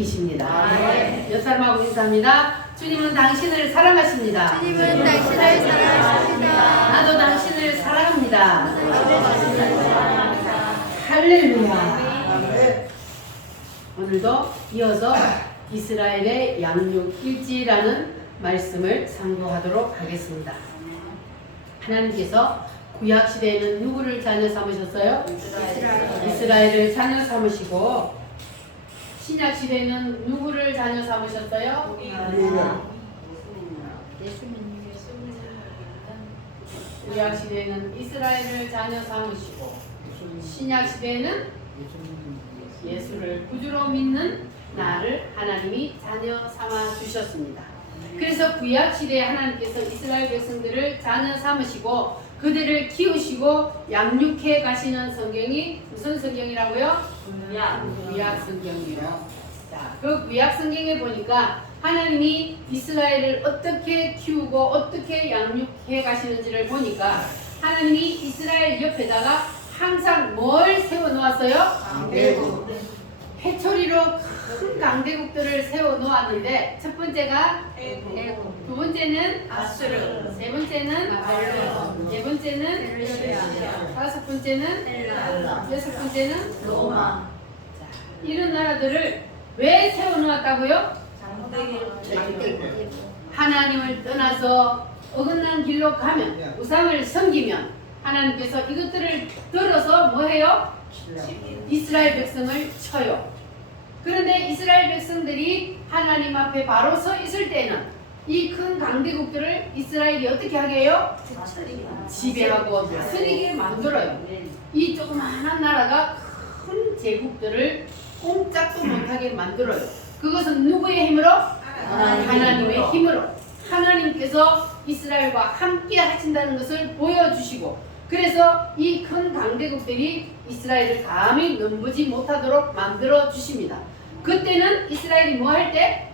주님이십니다. 옆 사람하고 인사합니다. 주님은 당신을 사랑하십니다. 주님은 당신을 사랑하십니다. 나도 당신을 사랑합니다. 할렐루야. 오늘도 이어서 이스라엘의 양육일지라는 말씀을 상고하도록 하겠습니다. 하나님께서 구약시대에는 누구를 자녀 삼으셨어요? 이스라엘을 자녀 삼으시고, 신약시대에는 누구를 자녀 삼으셨어요? 구약시대에는 이스라엘을 자녀 삼으시고, 신약시대에는 예수를 구주로 믿는 나를 하나님이 자녀 삼아 주셨습니다. 그래서 구약시대에 하나님께서 이스라엘 백성들을 자녀 삼으시고 그들을 키우시고 양육해 가시는 성경이 무슨 성경이라고요? 구약 성경이요. 자, 그 구약 성경에 보니까 하나님이 이스라엘을 어떻게 키우고 어떻게 양육해 가시는지를 보니까 하나님이 이스라엘 옆에다가 항상 뭘 세워 놓았어요? 강대국. 회초리로 큰 강대국들을 세워 놓았는데, 첫 번째가 애국, 두 번째는 아수르, 세 번째는 바벨론, 네 번째는 페르시아, 다섯 번째는 여섯 번째는 로마. 자, 이런 나라들을 왜 세워 놓았다고요? 하나님을 떠나서 어긋난 길로 가면, 우상을 섬기면 하나님께서 이것들을 들어서 뭐해요? 이스라엘 백성을 쳐요. 그런데 이스라엘 백성들이 하나님 앞에 바로 서 있을 때는 이 큰 강대국들을 이스라엘이 어떻게 하게 해요? 지배하고 다스리게 만들어요. 이 조그마한 나라가 큰 제국들을 꼼짝도 못하게 만들어요. 그것은 누구의 힘으로? 하나님의 힘으로. 하나님께서 이스라엘과 함께 하신다는 것을 보여주시고, 그래서 이 큰 강대국들이 이스라엘을 감히 넘보지 못하도록 만들어 주십니다. 그때는 이스라엘이 뭐 할 때?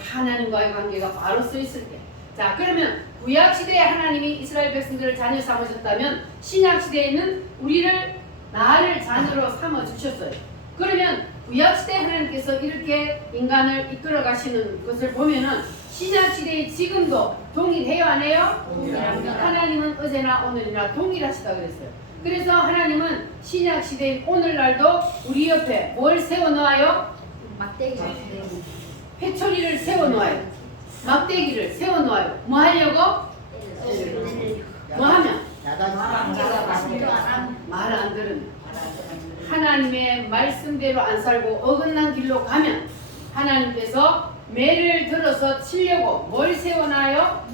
하나님과의 관계가 바로 서 있을 때. 자, 그러면 구약시대에 하나님이 이스라엘 백성들을 자녀 삼으셨다면 신약시대에는 나를 자녀로 삼아 주셨어요. 그러면 구약시대 하나님께서 이렇게 인간을 이끌어 가시는 것을 보면은 신약시대에 지금도 동일해요, 안 해요? 동일합니다. 하나님은 어제나 오늘이나 동일하시다 그랬어요. 그래서 하나님은 신약시대인 오늘날도 우리 옆에 뭘 세워놓아요? 막대기. 회초리를 세워놓아요. 막대기를 세워놓아요. 뭐 하려고? 뭐 하면? 말 안 들으면. 하나님의 말씀대로 안 살고 어긋난 길로 가면 하나님께서 매를 들어서 치려고 뭘 세워놔요?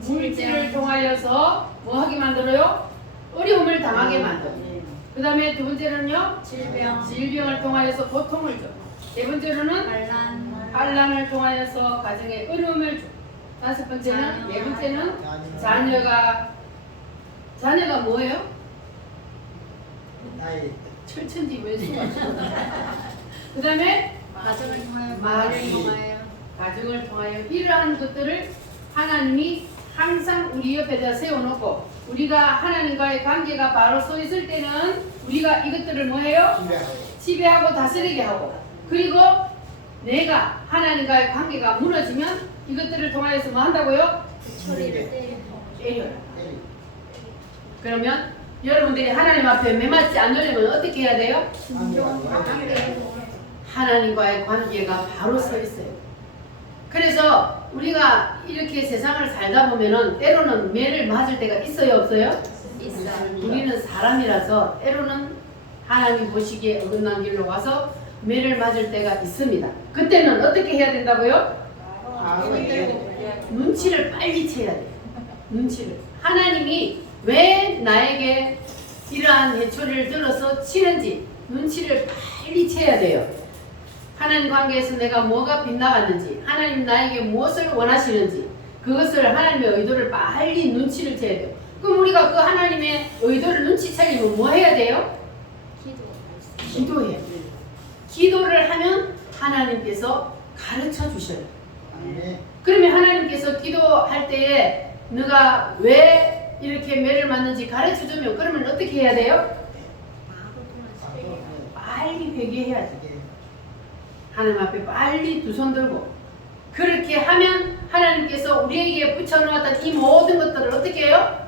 물질을 통하여서 뭐 하게 만들어요? 어려움을 당하게 만들어요. 그 다음에 두 번째는요? 질병을 통하여서 고통을 줘. 네 번째로는 반란을 통하여서 가정에 어려움을 줘. 다섯 번째는, 네 번째는 자녀가 뭐예요? 철천지 왼수가. 그 다음에 가정을 통하여 이러한 것들을 하나님이 항상 우리 옆에다 세워놓고, 우리가 하나님과의 관계가 바로 서 있을 때는 우리가 이것들을 뭐해요? 지배하고 다스리게 하고, 그리고 내가 하나님과의 관계가 무너지면 이것들을 통하여서 뭐 한다고요? 때려요. 그러면 여러분들이 하나님 앞에 매맞지 않으려면 어떻게 해야 돼요? 하나님과의 관계가 바로 서 있어요. 그래서 우리가 이렇게 세상을 살다 보면은 때로는 매를 맞을 때가 있어요, 없어요? 있어요. 우리는 사람이라서 때로는 하나님 보시기에 어긋난 길로 가서 매를 맞을 때가 있습니다. 그때는 어떻게 해야 된다고요? 눈치를 빨리 채야 돼요. 눈치를. 하나님이 왜 나에게 이러한 회초리를 들어서 치는지 눈치를 빨리 채야 돼요. 하나님 관계에서 내가 뭐가 빗나갔는지, 하나님 나에게 무엇을 원하시는지, 그것을 하나님의 의도를 빨리 눈치를 채야 돼요. 그럼 우리가 그 하나님의 의도를 눈치채려면 뭐 해야 돼요? 기도해요. 기도를 하면 하나님께서 가르쳐 주셔요. 그러면 하나님께서 기도할 때에 너가 왜 이렇게 매를 맞는지 가르쳐 주면, 그러면 어떻게 해야 돼요? 빨리 회개해야지. 하나님 앞에 빨리 두 손 들고 그렇게 하면 하나님께서 우리에게 붙여놓았던 이 모든 것들을 어떻게 해요?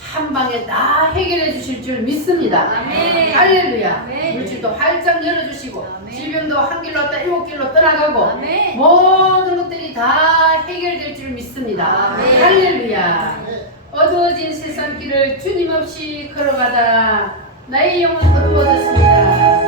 한 방에 다 해결해 주실 줄 믿습니다. 아멘. 할렐루야. 아멘. 물질도 활짝 열어주시고 아멘. 질병도 한 길로 왔다 일곱 길로 떠나가고 아멘. 모든 것들이 다 해결될 줄 믿습니다. 아멘. 할렐루야. 어두워진 세상길을 주님 없이 걸어가다가 나의 영혼 어두워졌습니다.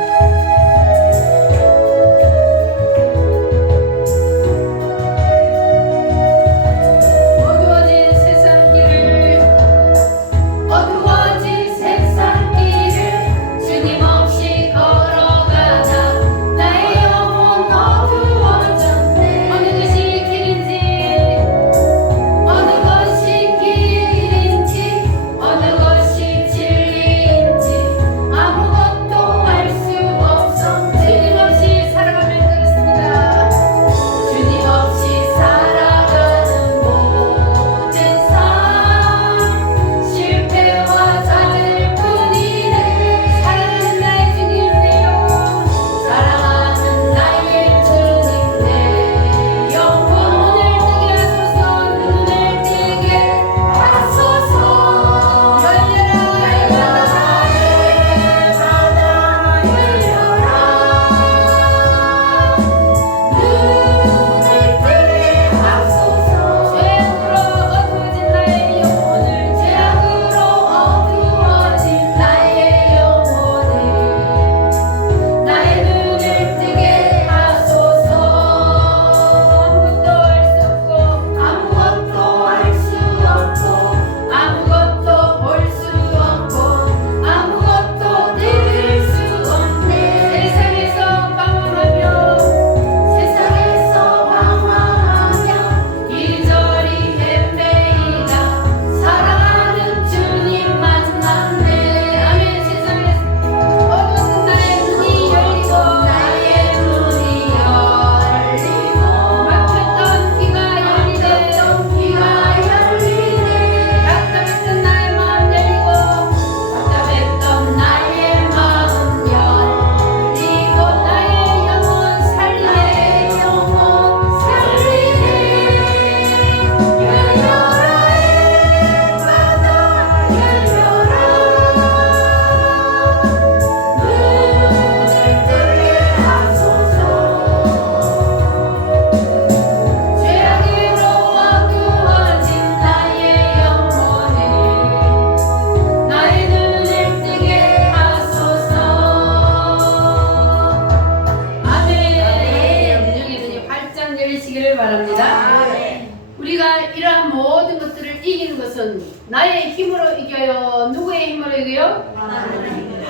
나의 힘으로 이겨요? 누구의 힘으로 이겨요?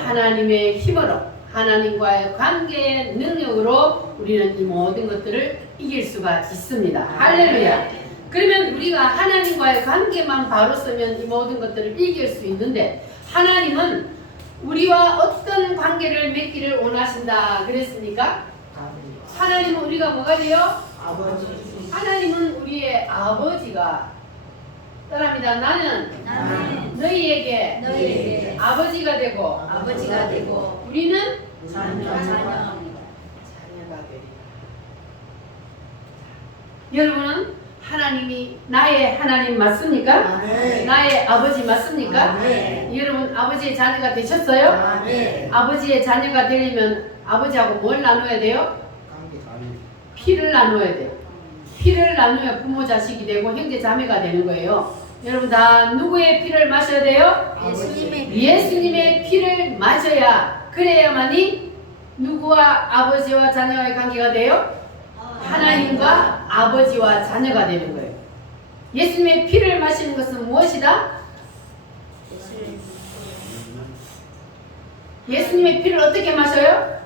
하나님의 힘으로, 하나님과의 관계의 능력으로 우리는 이 모든 것들을 이길 수가 있습니다. 할렐루야. 그러면 우리가 하나님과의 관계만 바로 쓰면 이 모든 것들을 이길 수 있는데, 하나님은 우리와 어떤 관계를 맺기를 원하신다 그랬습니까? 하나님은 우리가 뭐가 돼요? 하나님은 우리의 아버지가 따라합니다. 나는 너희에게 아버지가 되고 우리는 자녀가 되리라. 여러분은 하나님이 나의 하나님 맞습니까? 나의 아버지 맞습니까? 여러분 아버지의 자녀가 되셨어요? 아버지의 자녀가 되려면 아버지하고 뭘 나눠야 돼요? 피를 나눠야 돼요. 피를 나누면 부모 자식이 되고 형제 자매가 되는 거예요. 여러분 다 누구의 피를 마셔야 돼요? 예수님의 피를 마셔야, 그래야만이 누구와 아버지와 자녀의 관계가 돼요? 하나님과 아버지와 자녀가 되는 거예요. 예수님의 피를 마시는 것은 무엇이다? 예수님의 피를 어떻게 마셔요?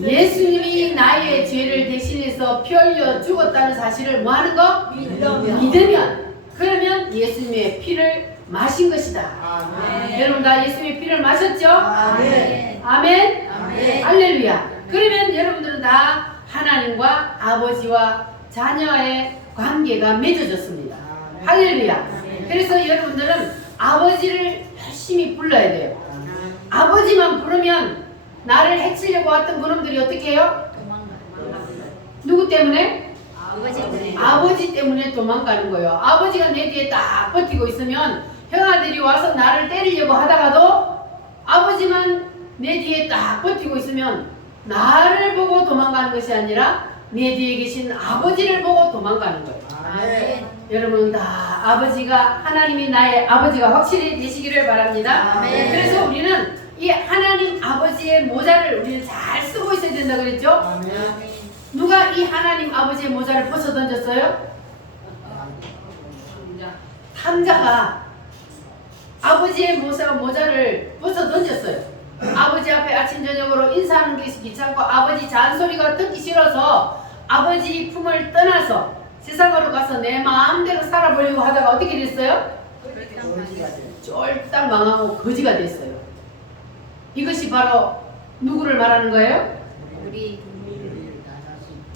예수님이 나의 죄를 대신해서 피 흘려 죽었다는 사실을 뭐하는 거? 믿으면. 그러면 예수님의 피를 마신 것이다. 여러분 다 예수님의 피를 마셨죠? 아멘. 할렐루야. 그러면 여러분들은 다 하나님과 아버지와 자녀의 관계가 맺어졌습니다. 할렐루야. 그래서 여러분들은 아버지를 열심히 불러야 돼요. 아버지만 부르면 나를 해치려고 왔던 그놈들이 어떻게 해요? 누구 때문에? 아버지 때문에. 아버지 때문에 도망가는 거예요. 아버지가 내 뒤에 딱 버티고 있으면 형아들이 와서 나를 때리려고 하다가도 아버지만 내 뒤에 딱 버티고 있으면 나를 보고 도망가는 것이 아니라 내 뒤에 계신 아버지를 보고 도망가는 거예요. 아멘. 여러분 다 아버지가 하나님이 나의 아버지가 확실히 되시기를 바랍니다. 아멘. 그래서 우리는 이 하나님 아버지의 모자를 우리는 잘 쓰고 있어야 된다 그랬죠? 누가 이 하나님 아버지의 모자를 벗어 던졌어요? 탐자가 아버지의 모자를 벗어 던졌어요. 아버지 앞에 아침 저녁으로 인사하는 것이 귀찮고 아버지 잔소리가 듣기 싫어서 아버지 품을 떠나서 세상으로 가서 내 마음대로 살아보려고 하다가 어떻게 됐어요? 쫄딱 망하고 거지가 됐어요. 이것이 바로 누구를 말하는 거예요? 우리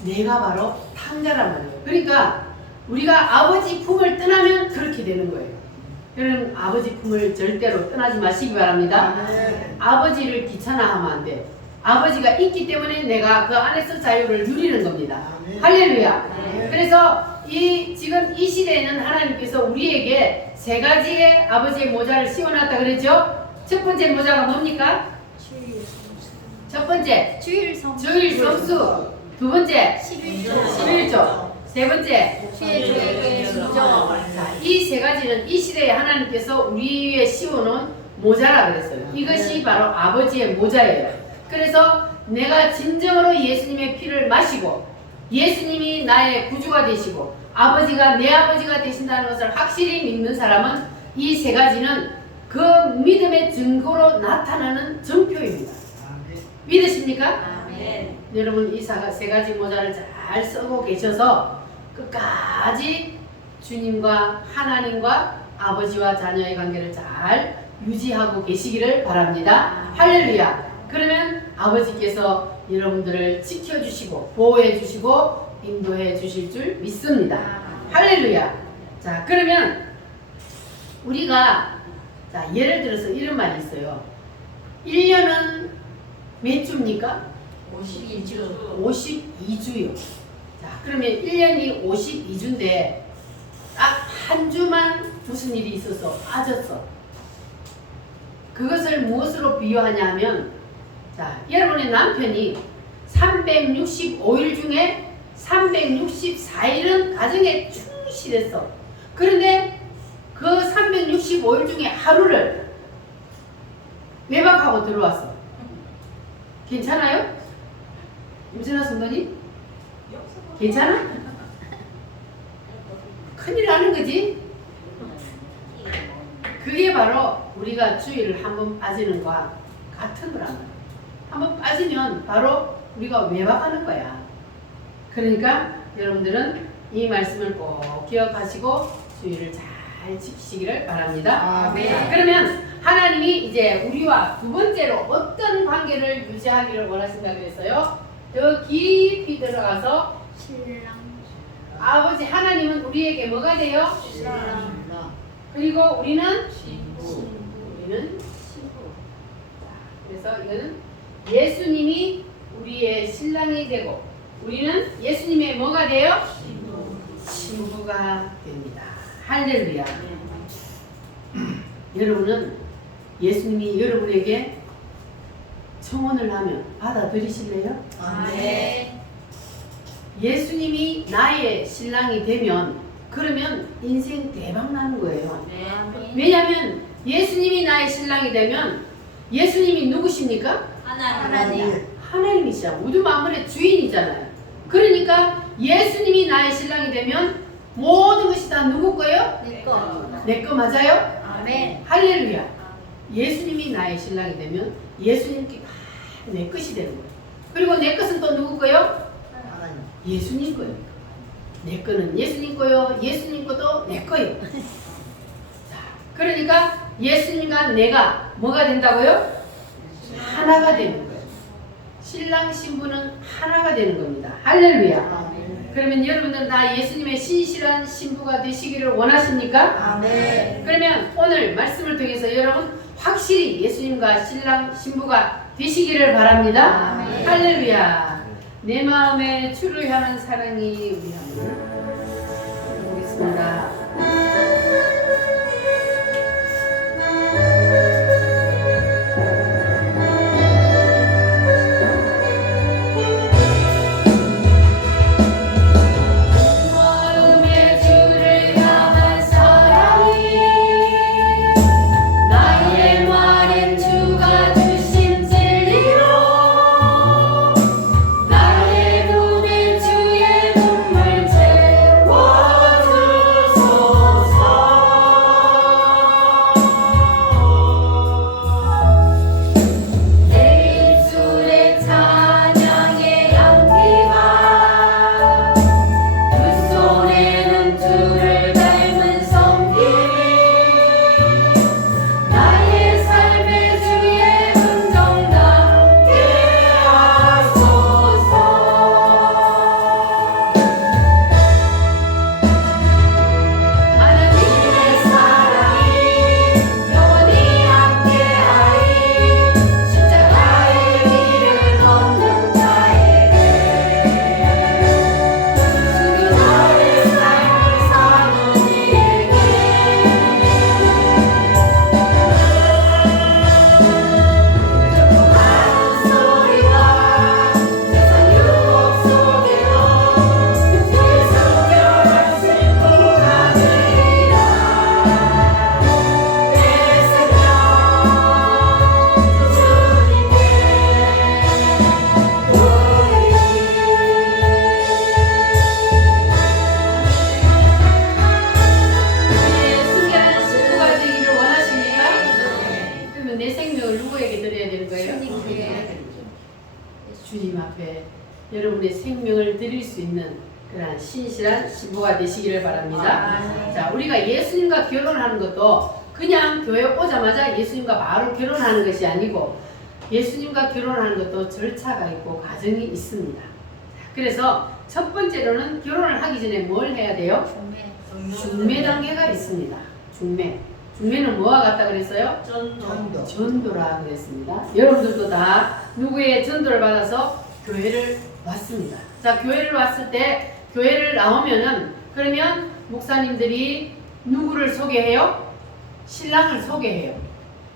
내가 바로 탕자란 말이에요. 그러니까 우리가 아버지 품을 떠나면 그렇게 되는 거예요. 여러분 아버지 품을 절대로 떠나지 마시기 바랍니다. 아버지를 귀찮아하면 안 돼. 아버지가 있기 때문에 내가 그 안에서 자유를 누리는 겁니다. 할렐루야. 그래서 지금 이 시대에는 하나님께서 우리에게 세 가지의 아버지의 모자를 씌워놨다 그랬죠? 첫 번째 모자가 뭡니까? 첫 번째 주일 성수. 주일 성수. 두 번째 11조. 11조. 세 번째 주의 인정. 자, 이 세 가지는 이 시대에 하나님께서 우리 위에 씌워놓은 모자라 그랬어요. 이것이 바로 아버지의 모자예요. 그래서 내가 진정으로 예수님의 피를 마시고 예수님이 나의 구주가 되시고 아버지가 내 아버지가 되신다는 것을 확실히 믿는 사람은 이 세 가지는 그 믿음의 증거로 나타나는 증표입니다. 믿으십니까? 아멘. 여러분 이 세 가지 모자를 잘 쓰고 계셔서 끝까지 주님과 하나님과 아버지와 자녀의 관계를 잘 유지하고 계시기를 바랍니다. 할렐루야. 그러면 아버지께서 여러분들을 지켜주시고 보호해주시고 인도해 주실 줄 믿습니다. 할렐루야. 자 그러면 우리가 자 예를 들어서 이런 말이 있어요. 1년은 몇 주입니까? 52주. 52주요. 자, 그러면 1년이 52주인데 딱 한 주만 무슨 일이 있어서 빠졌어. 그것을 무엇으로 비유하냐 하면 자, 여러분의 남편이 365일 중에 364일은 가정에 충실했어. 그런데 그 365일 중에 하루를 외박하고 들어왔어. 괜찮아요? 임진아 성도님? 괜찮아? 큰일 나는 거지? 그게 바로 우리가 주의를 한번 빠지는 거와 같은 거란 말이야. 한번 빠지면 바로 우리가 외박하는 거야. 그러니까 여러분들은 이 말씀을 꼭 기억하시고 주의를 잘 지키시기를 바랍니다. 아멘. 자, 그러면 하나님이 이제 우리와 두 번째로 어떤 관계를 유지하기를 원하신다 그랬어요? 더 깊이 들어가서 신랑. 아버지 하나님은 우리에게 뭐가 돼요? 신랑. 그리고 우리는 신부. 우리는 신부. 자, 그래서 이거는 예수님이 우리의 신랑이 되고 우리는 예수님의 뭐가 돼요? 신부가 됩니다. 할렐루야. 여러분은 예수님이 여러분에게 청혼을 하면 받아들이실래요? 아멘. 예수님이 나의 신랑이 되면 그러면 인생 대박 나는 거예요. 아멘. 왜냐하면 예수님이 나의 신랑이 되면 예수님이 누구십니까? 하나님. 하나님이시죠. 우주 만물의 주인이잖아요. 그러니까 예수님이 나의 신랑이 되면 모든 것이 다 누구 거예요? 내 거. 내 거 맞아요? 아멘. 할렐루야. 예수님이 나의 신랑이 되면 예수님께 다 내 것이 되는 거예요. 그리고 내 것은 또 누구 거예요? 예수님 거예요. 내 거는 예수님 거요. 예수님 것도 내 거예요. 자, 그러니까 예수님과 내가 뭐가 된다고요? 하나가 되는 거예요. 신랑 신부는 하나가 되는 겁니다. 할렐루야. 그러면 여러분들 다 예수님의 신실한 신부가 되시기를 원하십니까? 아멘. 그러면 오늘 말씀을 통해서 여러분 확실히 예수님과 신랑 신부가 되시기를 바랍니다. 아멘. 할렐루야. 내 마음에 주를 향한 사랑이 우리 한번 보겠습니다. 주님 앞에 여러분의 생명을 드릴 수 있는 그러한 신실한 신부가 되시기를 바랍니다. 자, 우리가 예수님과 결혼하는 것도 그냥 교회 오자마자 예수님과 바로 결혼하는 것이 아니고 예수님과 결혼하는 것도 절차가 있고 과정이 있습니다. 그래서 첫 번째로는 결혼을 하기 전에 뭘 해야 돼요? 중매 단계가 있습니다. 중매는 뭐와 같다 그랬어요? 전도라 그랬습니다. 여러분들도 다 누구의 전도를 받아서 교회를 왔습니다. 자, 교회를 왔을 때 교회를 나오면은 그러면 목사님들이 누구를 소개해요? 신랑을 소개해요.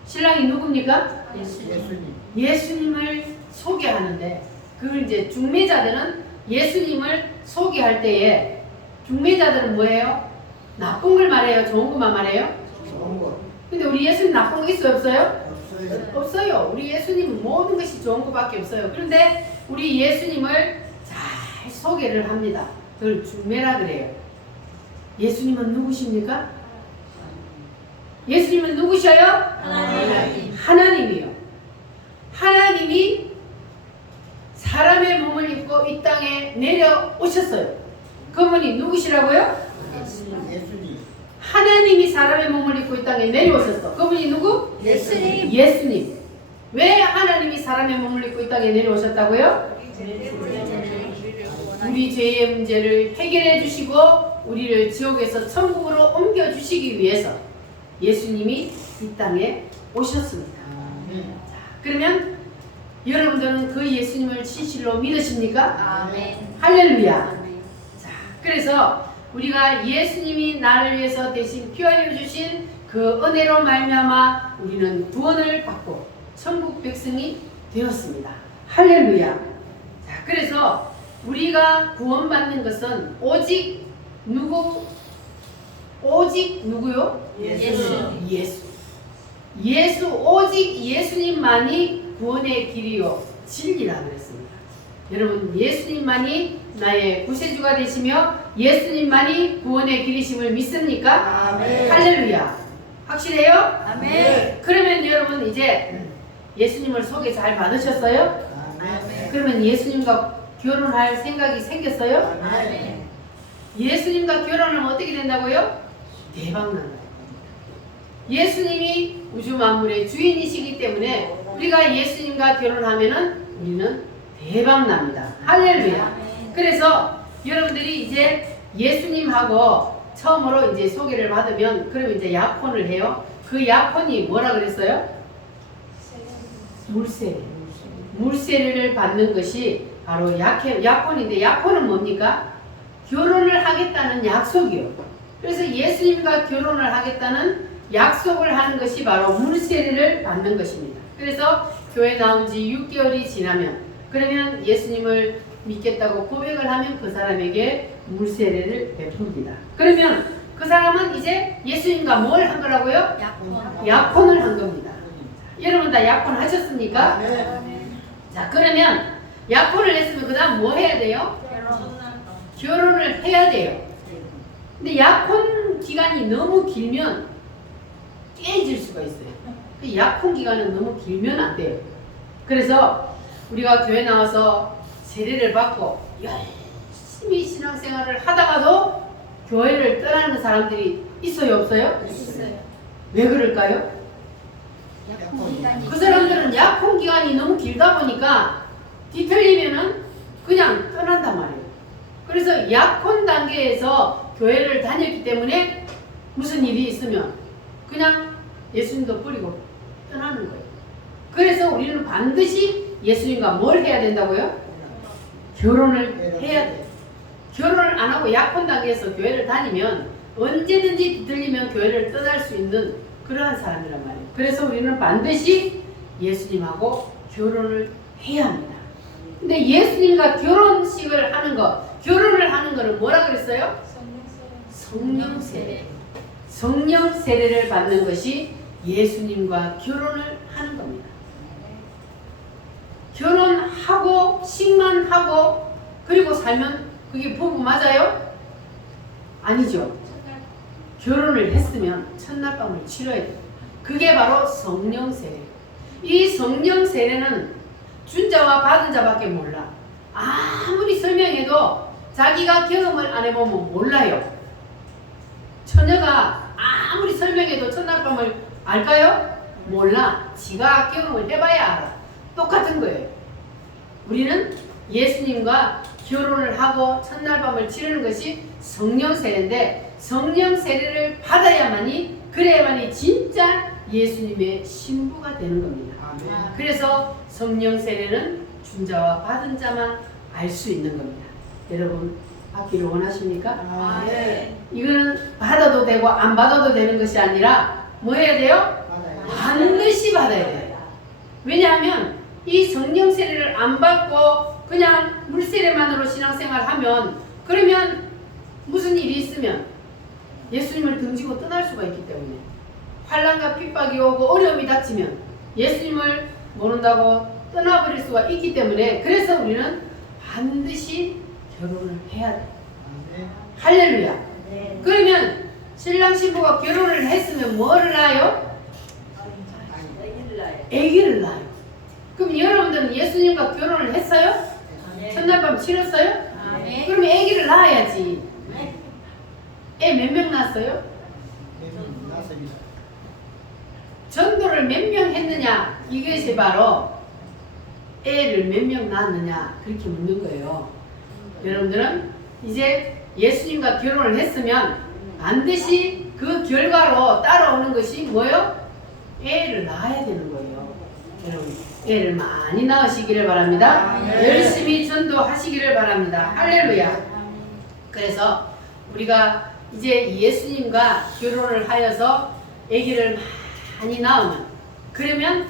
신랑이 누굽니까? 예수님을 소개하는데 그걸 이제 중매자들은 예수님을 소개할 때에 중매자들은 뭐예요? 나쁜 걸 말해요? 좋은 것만 말해요? 근데 우리 예수님 나쁜 거 있어요? 없어요? 없어요. 우리 예수님은 모든 것이 좋은 것밖에 없어요. 그런데 우리 예수님을 잘 소개를 합니다. 그걸 중매라 그래요. 예수님은 누구십니까? 예수님은 누구셔요? 하나님이요. 하나님이 사람의 몸을 입고 이 땅에 내려오셨어요. 그분이 누구시라고요? 하나님이 사람의 몸을 입고 이 땅에 내려오셨어. 그분이 누구? 예수님. 왜 하나님이 사람의 몸을 입고 이 땅에 내려오셨다고요? 우리 죄의 문제를 해결해 주시고 우리를 지옥에서 천국으로 옮겨 주시기 위해서 예수님이 이 땅에 오셨습니다. 자, 그러면 여러분들은 그 예수님을 진실로 믿으십니까? 아멘. 할렐루야. 자, 그래서 우리가 예수님이 나를 위해서 대신 피 흘려 주신 그 은혜로 말미암아 우리는 구원을 받고 천국 백성이 되었습니다. 할렐루야. 자, 그래서 우리가 구원받는 것은 오직 누구? 오직 누구요? 예수. 오직 예수님만이 구원의 길이요 진리라 그랬습니다. 여러분, 예수님만이 나의 구세주가 되시며 예수님만이 구원의 길이심을 믿습니까? 아멘. 할렐루야. 확실해요? 아멘. 그러면 여러분 이제 예수님을 소개 잘 받으셨어요? 아멘. 그러면 예수님과 결혼할 생각이 생겼어요? 아멘. 예수님과 결혼하면 어떻게 된다고요? 대박난다. 예수님이 우주 만물의 주인이시기 때문에 우리가 예수님과 결혼하면은 우리는 대박납니다. 할렐루야. 그래서 여러분들이 이제 예수님하고 처음으로 이제 소개를 받으면 그러면 이제 약혼을 해요. 그 약혼이 뭐라 그랬어요? 물세례를 받는 것이 바로 약혼인데, 약혼은 뭡니까? 결혼을 하겠다는 약속이요. 그래서 예수님과 결혼을 하겠다는 약속을 하는 것이 바로 물세례를 받는 것입니다. 그래서 교회 나온 지 6개월이 지나면, 그러면 예수님을 믿겠다고 고백을 하면 그 사람에게 물세례를 베풉니다. 그러면 그 사람은 이제 예수님과 뭘 한 거라고요? 약혼을 한 겁니다. 여러분 다 약혼하셨습니까? 자, 그러면 약혼을 했으면 그 다음 뭐 해야 돼요? 결혼을 해야 돼요. 근데 약혼 기간이 너무 길면 깨질 수가 있어요. 그 약혼 기간은 너무 길면 안 돼요. 그래서 우리가 교회 나와서 세례를 받고 열심히 신앙생활을 하다가도 교회를 떠나는 사람들이 있어요, 없어요? 있어요. 왜 그럴까요? 그 사람들은 약혼 기간이 너무 길다 보니까 뒤틀리면은 그냥 떠난단 말이에요. 그래서 약혼 단계에서 교회를 다녔기 때문에 무슨 일이 있으면 그냥 예수님도 버리고 떠나는 거예요. 그래서 우리는 반드시 예수님과 뭘 해야 된다고요? 결혼을 해야 돼요. 결혼을 안 하고 약혼 단계에서 교회를 다니면 언제든지 뒤틀리면 교회를 떠날 수 있는 그러한 사람이란 말이에요. 그래서 우리는 반드시 예수님하고 결혼을 해야 합니다. 근데 예수님과 결혼식을 하는 거, 결혼을 하는 거는 뭐라 그랬어요? 성령 세례. 성령 세례를 받는 것이 예수님과 결혼을 하는 겁니다. 결혼하고 식만하고 그리고 살면 그게 부부 맞아요? 아니죠. 결혼을 했으면 첫날 밤을 치러야 돼요. 그게 바로 성령 세례. 이 성령 세례는 준 자와 받은 자밖에 몰라. 아무리 설명해도 자기가 경험을 안 해보면 몰라요. 처녀가 아무리 설명해도 첫날 밤을 알까요? 몰라. 지가 경험을 해봐야 알아. 똑같은 거예요. 우리는 예수님과 결혼을 하고 첫날 밤을 치르는 것이 성령 세례인데, 성령 세례를 받아야만이, 그래야만이 진짜 예수님의 신부가 되는 겁니다. 그래서 성령 세례는 준 자와 받은 자만 알 수 있는 겁니다. 여러분 받기를 원하십니까? 네. 이거는 받아도 되고 안 받아도 되는 것이 아니라 뭐 해야 돼요? 반드시 받아야 돼요. 왜냐하면 이 성령 세례를 안 받고 그냥 물세례만으로 신앙생활하면, 그러면 무슨 일이 있으면 예수님을 등지고 떠날 수가 있기 때문에, 환난과 핍박이 오고 어려움이 닥치면 예수님을 모른다고 떠나버릴 수가 있기 때문에, 그래서 우리는 반드시 결혼을 해야 돼요. 할렐루야. 그러면 신랑 신부가 결혼을 했으면 뭐를 낳아요? 아기를 낳아요. 그럼 여러분들은 예수님과 결혼을 했어요? 첫날 밤 치렀어요? 그러면 아기를 낳아야지. 애 몇 명 낳았어요? 전도를 몇 명 했느냐, 이것이 바로 애를 몇 명 낳았느냐, 그렇게 묻는 거예요. 여러분들은 이제 예수님과 결혼을 했으면 반드시 그 결과로 따라오는 것이 뭐예요? 애를 낳아야 되는 거예요. 여러분 애를 많이 낳으시기를 바랍니다. 열심히 전도하시기를 바랍니다. 할렐루야. 그래서 우리가 이제 예수님과 결혼을 하여서 아기를 많이 낳으면, 그러면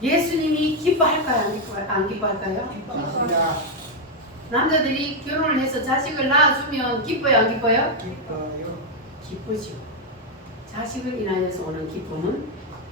예수님이 기뻐할까요? 안 기뻐할까요? 남자들이 결혼을 해서 자식을 낳아주면 기뻐요? 안 기뻐요? 기쁘죠. 자식을 인하여서 오는 기쁨은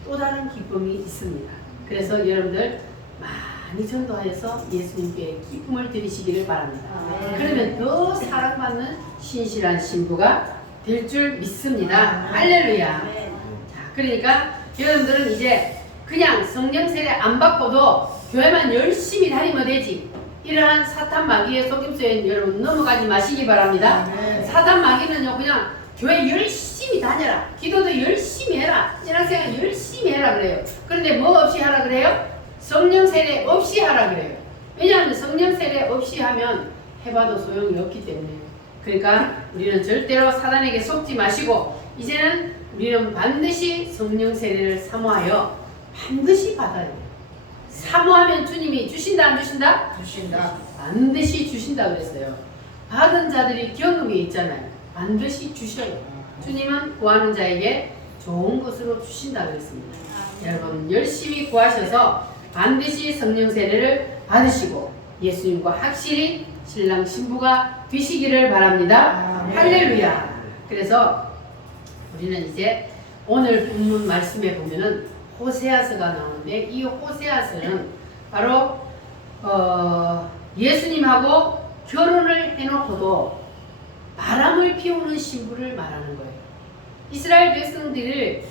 또 다른 기쁨이 있습니다. 그래서 여러분들 많이 전도하여서 예수님께 기쁨을 드리시기를 바랍니다. 그러면 더 사랑받는 신실한 신부가 될 줄 믿습니다. 할렐루야. 자, 그러니까 여러분들은 이제 그냥 성령 세례 안 받고도 교회만 열심히 다니면 되지, 이러한 사탄 마귀의 속임수에 여러분 넘어가지 마시기 바랍니다. 사탄 마귀는요, 그냥 교회 열심히 다녀라, 기도도 열심히 해라, 신앙생활 열심히 해라 그래요. 그런데 뭐 없이 하라 그래요? 성령 세례 없이 하라 그래요. 왜냐하면 성령 세례 없이 하면 해봐도 소용이 없기 때문에. 그러니까 우리는 절대로 사단에게 속지 마시고, 이제는 우리는 반드시 성령 세례를 사모하여 반드시 받아야 돼요. 사모하면 주님이 주신다 안 주신다? 주신다. 반드시 주신다 그랬어요. 받은 자들이 경험이 있잖아요. 반드시 주셔요. 주님은 구하는 자에게 좋은 것으로 주신다 그랬습니다. 여러분 열심히 구하셔서 반드시 성령 세례를 받으시고 예수님과 확실히 신랑 신부가 되시기를 바랍니다. 아멘. 할렐루야. 그래서 우리는 이제 오늘 본문 말씀에 보면은 호세아서가 나오는데 이 호세아서는 바로 예수님하고 결혼을 해놓고도 바람을 피우는 신부를 말하는 거예요. 이스라엘 백성들을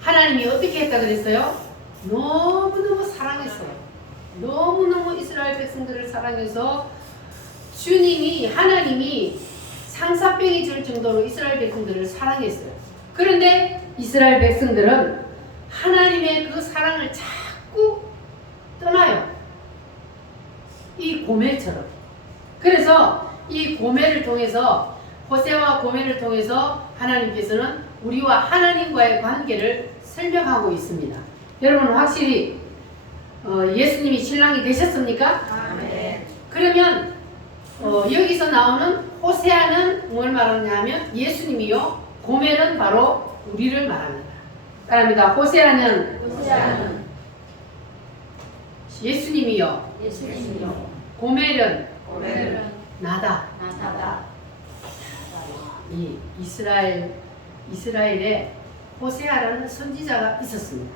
하나님이 어떻게 했다 그랬어요? 너무너무 사랑했어요. 너무너무 이스라엘 백성들을 사랑해서 하나님이 상사병이 줄 정도로 이스라엘 백성들을 사랑했어요. 그런데 이스라엘 백성들은 하나님의 그 사랑을 자꾸 떠나요. 이 고멜처럼. 그래서 이 고멜을 통해서 호세와 고멜을 통해서 하나님께서는 우리와 하나님과의 관계를 설명하고 있습니다. 여러분 확실히 예수님이 신랑이 되셨습니까? 아멘. 그러면 여기서 나오는 호세아는 뭘 말하냐면 예수님이요. 고멜은 바로 우리를 말합니다. 따라합니다. 호세아는 호세아는 예수님이요. 예수님이요. 고멜은 고멜은 나다. 나다. 이 이스라엘에 호세아라는 선지자가 있었습니다.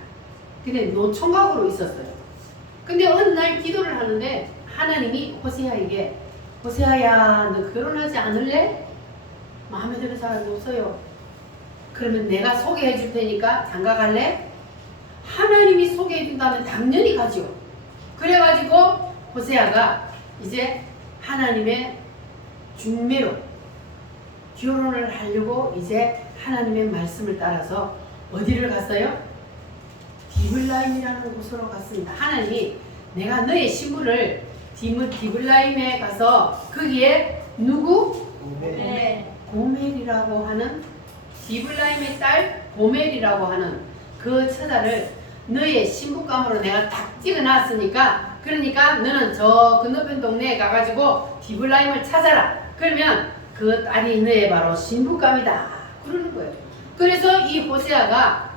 근데 노총각으로 있었어요. 근데 어느 날 기도를 하는데 하나님이 호세아에게 호세아야 너 결혼하지 않을래? 마음에 드는 사람이 없어요. 그러면 내가 소개해 줄 테니까 장가 갈래? 하나님이 소개해 준다면 당연히 가죠. 그래가지고 호세아가 이제 하나님의 중매로 결혼을 하려고 이제 하나님의 말씀을 따라서 어디를 갔어요? 디블라임이라는 곳으로 갔습니다. 하나님이 내가 너의 신부를 디블라임에 가서 거기에 누구? 네. 고멜이라고 하는 디블라임의 딸 고멜이라고 하는 그 처자를 너의 신부감으로 내가 딱 찍어놨으니까 그러니까 너는 저 건너편 동네에 가가지고 디블라임을 찾아라. 그러면 그 딸이 너의 바로 신부감이다. 그러는 거예요. 그래서 이 호세아가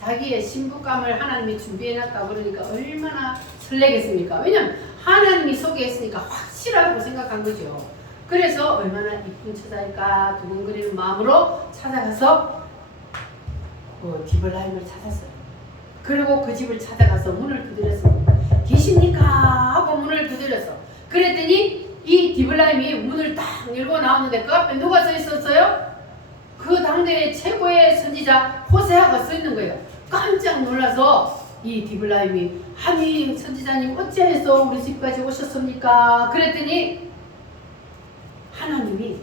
자기의 신부감을 하나님이 준비해놨다고 그러니까 얼마나 설레겠습니까? 왜냐면 하나님이 소개했으니까 확실하다고 생각한 거죠. 그래서 얼마나 이쁜 처자일까 두근거리는 마음으로 찾아가서 그 디블라임을 찾았어요. 그리고 그 집을 찾아가서 문을 두드렸습니다. 계십니까? 하고 문을 두드렸어. 그랬더니 이 디블라임이 문을 딱 열고 나오는데 그 앞에 누가 서 있었어요? 그 당대의 최고의 선지자 호세아가 서 있는 거예요. 깜짝 놀라서 이 디블라임이 아니 선지자님 어찌해서 우리 집까지 오셨습니까? 그랬더니 하나님이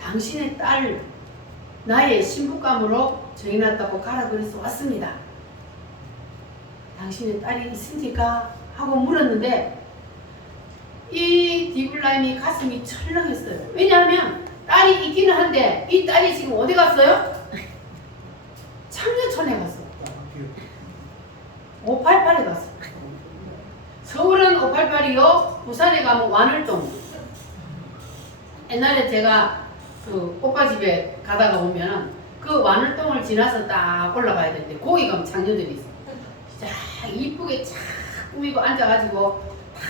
당신의 딸 나의 신부감으로 정해놨다고 가라 그래서 왔습니다. 당신의 딸이 있습니까? 하고 물었는데 이 디블라임이 가슴이 철렁했어요. 왜냐하면 딸이 있기는 한데 이 딸이 지금 어디 갔어요? 창녀촌에 갔어. 588에 갔어. 서울은 588이요. 부산에 가면 완월동. 옛날에 제가 그 오빠 집에 가다가 보면 그 완월동을 지나서 딱 올라가야 되는데 거기 가면 장녀들이 있어. 자 이쁘게 쫙 꾸미고 앉아가지고 딱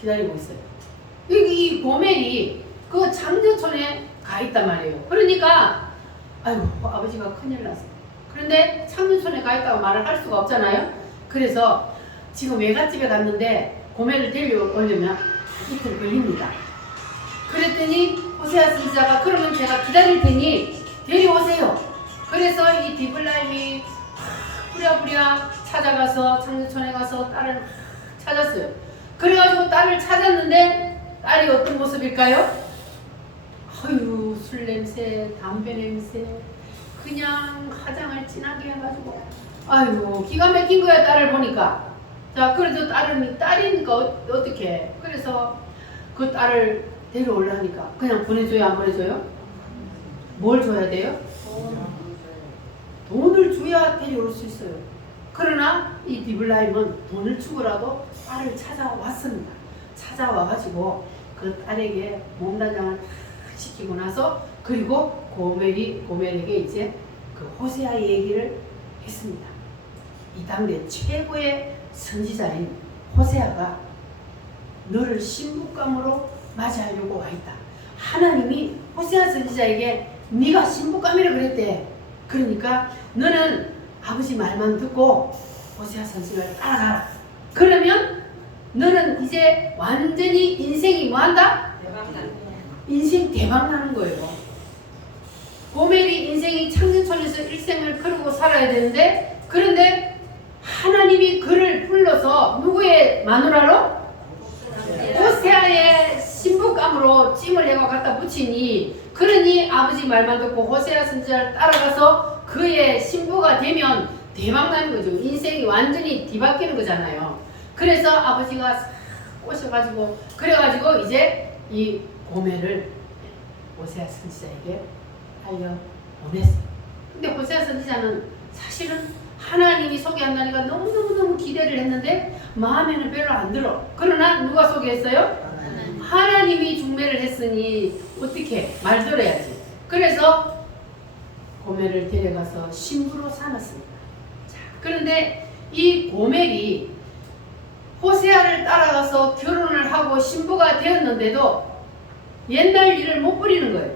기다리고 있어요. 여기 이 고멜이 그 장녀촌에 가 있단 말이에요. 그러니까 아이고 아버지가 큰일 났어. 그런데 장녀촌에 가 있다고 말을 할 수가 없잖아요. 그래서 지금 외갓집에 갔는데 고멜을 데려오려면 이틀 걸립니다. 그랬더니 호세아 선지자가 그러면 제가 기다릴 테니 데려오세요. 그래서 이 디블라임이 부랴부랴 찾아가서 장녀촌에 가서 딸을 찾았어요. 그래가지고 딸을 찾았는데 딸이 어떤 모습일까요? 아유 술 냄새, 담배 냄새, 그냥 화장을 진하게 해가지고 아유 기가 막힌 거야 딸을 보니까. 자 그래도 딸이니까 어떻게? 그래서 그 딸을 데려오려니까 그냥 보내줘요 안 보내줘요? 뭘 줘야 돼요? 돈을 줘야 데려올 수 있어요. 그러나 이 디블라임은 돈을 주고라도 딸을 찾아왔습니다. 찾아와가지고 그 딸에게 몸단장을 다 시키고 나서 그리고 고멜에게 이제 그 호세아 얘기를 했습니다. 이 당대 최고의 선지자인 호세아가 너를 신부감으로 맞이하려고 와 있다. 하나님이 호세아 선지자에게 네가 신부감이라 그랬대. 그러니까 너는 아버지 말만 듣고 호세아 선지자를 따라가라. 그러면 너는 이제 완전히 인생이 뭐한다? 인생 대박 나는 거예요. 고멜이 인생이 창조촌에서 일생을 그러고 살아야 되는데, 그런데 하나님이 그를 불러서 누구의 마누라로? 호세아의 신부감으로 찜을 해가 갖다 붙이니, 그러니 아버지 말만 듣고 호세아 선지자를 따라가서 그의 신부가 되면 대박 나는 거죠. 인생이 완전히 뒤바뀌는 거잖아요. 그래서 아버지가 싹 오셔가지고 그래가지고 이제 이 고멜을 호세아 선지자에게 알려보냈어요. 근데 호세아 선지자는 사실은 하나님이 소개한다니까 너무너무 기대를 했는데 마음에는 별로 안 들어. 그러나 누가 소개했어요? 하나님이 중매를 했으니 어떻게 말 들어야지. 그래서 고멜을 데려가서 신부로 삼았습니다. 자, 그런데 이 고멜이 호세아를 따라가서 결혼을 하고 신부가 되었는데도 옛날 일을 못 버리는 거예요.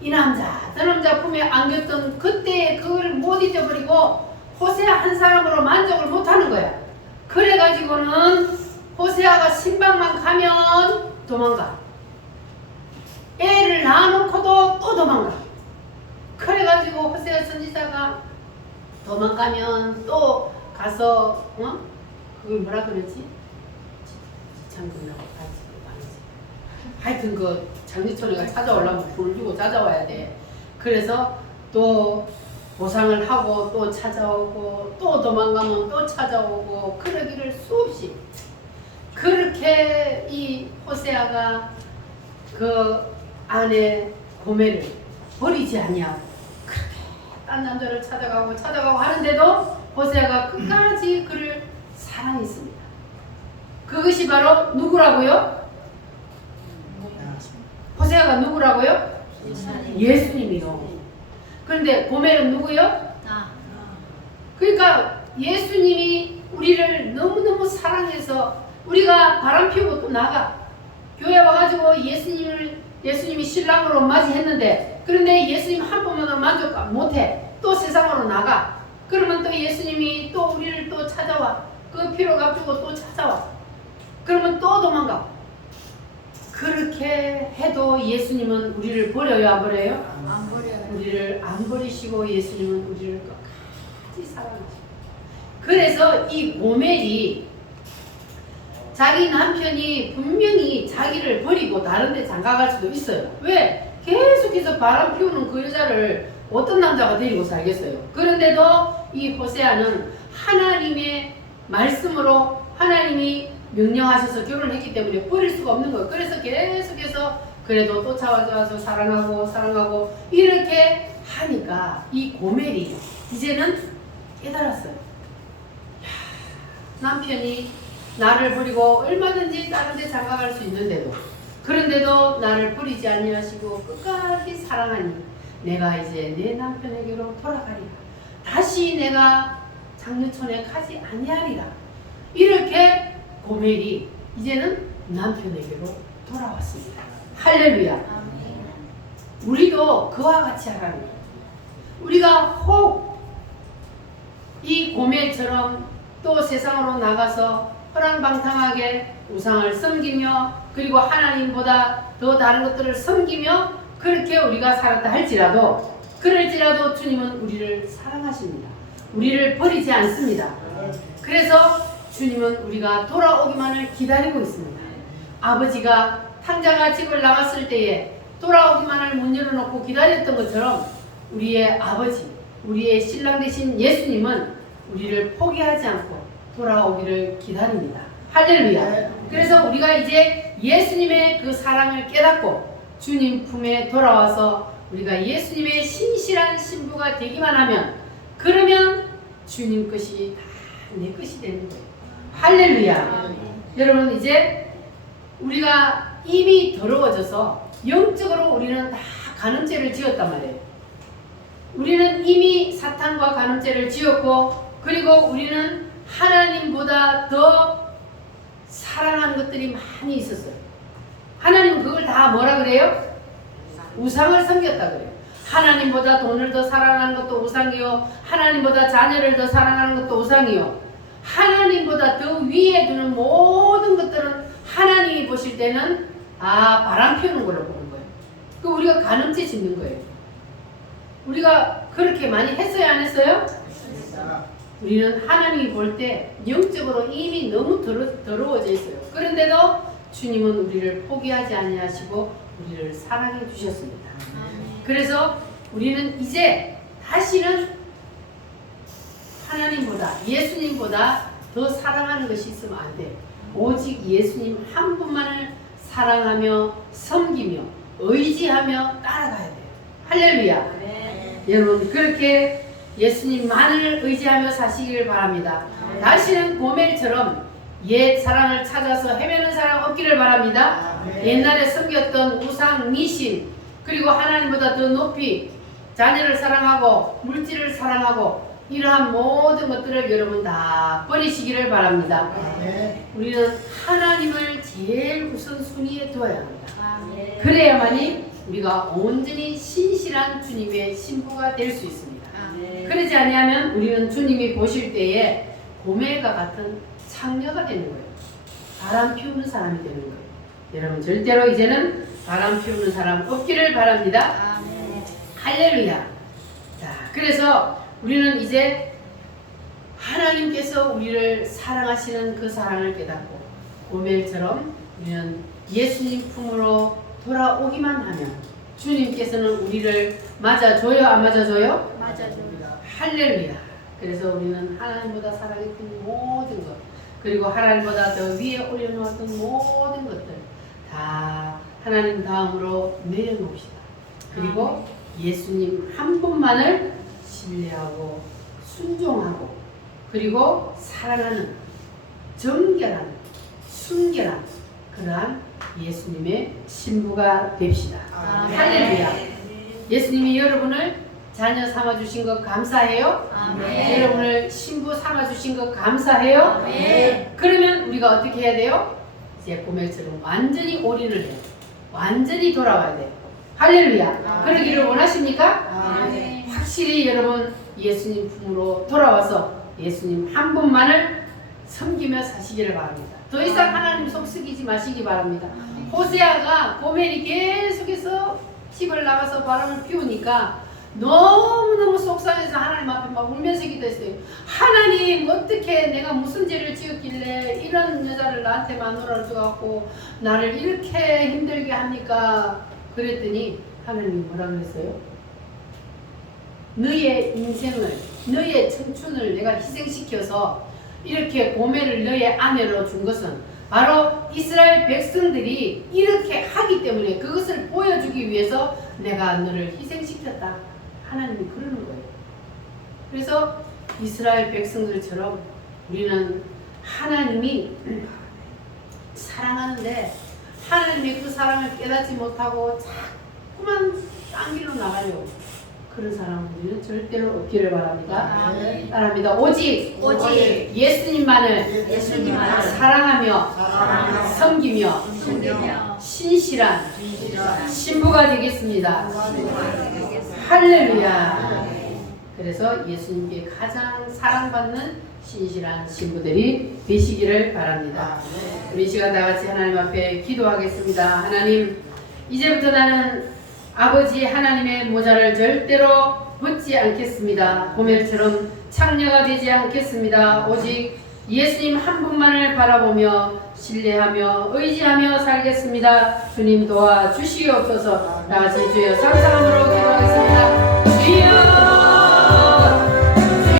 이 남자 저 남자 품에 안겼던 그때의 그걸 못 잊어버리고 호세아 한 사람으로 만족을 못하는 거야. 그래가지고는 호세아가 신방만 가면 도망가. 애를 낳아놓고도 또 도망가. 그래가지고 호세아 선지자가 도망가면 또 가서 그걸 뭐라 그러지? 지창금이라고 하지. 하여튼 그 장미촌에가 찾아오려면 돈을 주고 찾아와야 돼. 그래서 또 보상을 하고 또 찾아오고 또 도망가면 또 찾아오고 그러기를 수없이. 그렇게 이 호세아가 그 아내 고멜을 버리지 아니하고 그렇게 딴 남자를 찾아가고 하는데도 호세아가 끝까지 그를 사랑했습니다. 그것이 바로 누구라고요? 호세아가 누구라고요? 예수님이요. 그런데 고멜은 누구요? 그러니까 예수님이 우리를 너무너무 사랑해서 우리가 바람 피우고 또 나가. 교회 와가지고 예수님이 신랑으로 맞이했는데, 그런데 예수님 한 번만으로 만족 못해. 또 세상으로 나가. 그러면 또 예수님이 또 우리를 또 찾아와. 그 피로 갚고 또 찾아와. 그러면 또 도망가. 그렇게 해도 예수님은 우리를 버려요, 안 버려요? 안 버려요. 우리를 안 버리시고 예수님은 우리를 끝까지 사랑하시고. 그래서 이 고멜이 자기 남편이 분명히 자기를 버리고 다른 데 장가갈 수도 있어요. 왜? 계속해서 바람 피우는 그 여자를 어떤 남자가 데리고 살겠어요. 그런데도 이 호세아는 하나님의 말씀으로 하나님이 명령하셔서 결혼을 했기 때문에 버릴 수가 없는 거예요. 그래서 계속해서 그래도 또 찾아와서 사랑하고 이렇게 하니까 이 고멜이 이제는 깨달았어요. 남편이 나를 버리고 얼마든지 다른 데 장가갈 수 있는데도, 그런데도 나를 버리지 아니하시고 끝까지 사랑하니 내가 이제 내 남편에게로 돌아가리라. 다시 내가 장유촌에 가지 아니하리라. 이렇게 고멜이 이제는 남편에게로 돌아왔습니다. 할렐루야. 우리도 그와 같이 하라는 거예요. 우리가 혹 이 고멜처럼 또 세상으로 나가서 허랑방탕하게 우상을 섬기며 그리고 하나님보다 더 다른 것들을 섬기며 그렇게 우리가 살았다 할지라도, 그럴지라도 주님은 우리를 사랑하십니다. 우리를 버리지 않습니다. 그래서 주님은 우리가 돌아오기만을 기다리고 있습니다. 아버지가 탕자가 집을 나갔을 때에 돌아오기만을 문 열어놓고 기다렸던 것처럼 우리의 아버지, 우리의 신랑 되신 예수님은 우리를 포기하지 않고 돌아오기를 기다립니다. 할렐루야. 그래서 우리가 이제 예수님의 그 사랑을 깨닫고 주님 품에 돌아와서 우리가 예수님의 신실한 신부가 되기만 하면, 그러면 주님 것이 다 내 것이 되는 거예요. 할렐루야. 여러분 이제 우리가 이미 더러워져서 영적으로 우리는 다 간음죄를 지었단 말이에요. 우리는 이미 사탄과 간음죄를 지었고, 그리고 우리는 하나님보다 더 사랑하는 것들이 많이 있었어요. 하나님은 그걸 다 뭐라 그래요? 우상을 섬겼다 그래요. 하나님보다 돈을 더 사랑하는 것도 우상이요, 하나님보다 자녀를 더 사랑하는 것도 우상이요, 하나님보다 더 위에 두는 모든 것들은 하나님이 보실 때는 바람 피우는 걸로 보는 거예요. 그 우리가 간음죄 짓는 거예요. 우리가 그렇게 많이 했어요, 안 했어요? 우리는 하나님이 볼 때 영적으로 이미 너무 더러워져 있어요. 그런데도 주님은 우리를 포기하지 아니하시고 우리를 사랑해 주셨습니다. 그래서 우리는 이제 다시는 하나님보다, 예수님보다 더 사랑하는 것이 있으면 안 돼요. 오직 예수님 한 분만을 사랑하며 섬기며 의지하며 따라가야 돼요. 할렐루야. 여러분 그렇게 예수님만을 의지하며 사시길 바랍니다. 다시는 고멜처럼 옛 사랑을 찾아서 헤매는 사람 없기를 바랍니다. 옛날에 섬겼던 우상, 미신, 그리고 하나님보다 더 높이 자녀를 사랑하고 물질을 사랑하고 이러한 모든 것들을 여러분 다 버리시기를 바랍니다. 우리는 하나님을 제일 우선순위에 두어야 합니다. 그래야만이 우리가 온전히 신실한 주님의 신부가 될 수 있습니다. 그러지 아니하면 우리는 주님이 보실 때에 고멜과 같은 창녀가 되는 거예요. 바람 피우는 사람이 되는 거예요. 여러분 절대로 이제는 바람 피우는 사람 없기를 바랍니다. 할렐루야. 자, 그래서 우리는 이제 하나님께서 우리를 사랑하시는 그 사랑을 깨닫고 고멜처럼 우리는 예수님 품으로 돌아오기만 하면 주님께서는 우리를 맞아줘요, 안 맞아줘요? 맞아요. 할렐루야. 그래서 우리는 하나님보다 사랑했던 모든 것, 그리고 하나님보다 더 위에 올려놓았던 모든 것들 다 하나님 다음으로 내려놓읍시다. 그리고 예수님 한 분만을 신뢰하고 순종하고 그리고 사랑하는 정결한 순결한 그러한 예수님의 신부가 됩시다. 할렐루야. 예수님이 여러분을 자녀 삼아주신 것 감사해요? 여러분을 신부 삼아주신 것 감사해요? 그러면 우리가 어떻게 해야 돼요? 이제 고멜처럼 완전히 올인을 해요. 완전히 돌아와야 돼요. 할렐루야. 그러기를 원하십니까? 확실히 여러분 예수님 품으로 돌아와서 예수님 한 분만을 섬기며 사시기를 바랍니다. 더 이상 하나님 속쓰기지 마시기 바랍니다. 호세아가 고멜이 계속해서 집을 나가서 바람을 피우니까 너무너무 속상해서 하나님 앞에 막 울면서 기도했어요. 하나님 어떻게 내가 무슨 죄를 지었길래 이런 여자를 나한테 마누라로 줘갖고 나를 이렇게 힘들게 합니까? 그랬더니 하나님이 뭐라 그랬어요? 너의 인생을 너의 청춘을 내가 희생시켜서 이렇게 고멜을 너의 아내로 준 것은 바로 이스라엘 백성들이 이렇게 하기 때문에 그것을 보여주기 위해서 내가 너를 희생시켰다. 하나님이 그러는 거예요. 그래서 이스라엘 백성들처럼 우리는 하나님이 사랑하는데 하나님의 그 사랑을 깨닫지 못하고 자꾸만 딴 길로 나가려고 그런 사람은 우리는 절대로 없기를 바랍니다. 바랍니다. 오직 예수님만을 사랑하며 섬기며 신실한 신부가 되겠습니다. 할렐루야. 그래서 예수님께 가장 사랑받는 신실한 신부들이 되시기를 바랍니다. 우리 시간 다 같이 하나님 앞에 기도하겠습니다. 하나님, 이제부터 나는 아버지 하나님의 모자를 절대로 벗지 않겠습니다. 고멜처럼 창녀가 되지 않겠습니다. 오직 예수님 한 분만을 바라보며 신뢰하며 의지하며 살겠습니다. 주님 도와주시옵소서. 다 같이 주여 상상함으로 기도하겠습니다.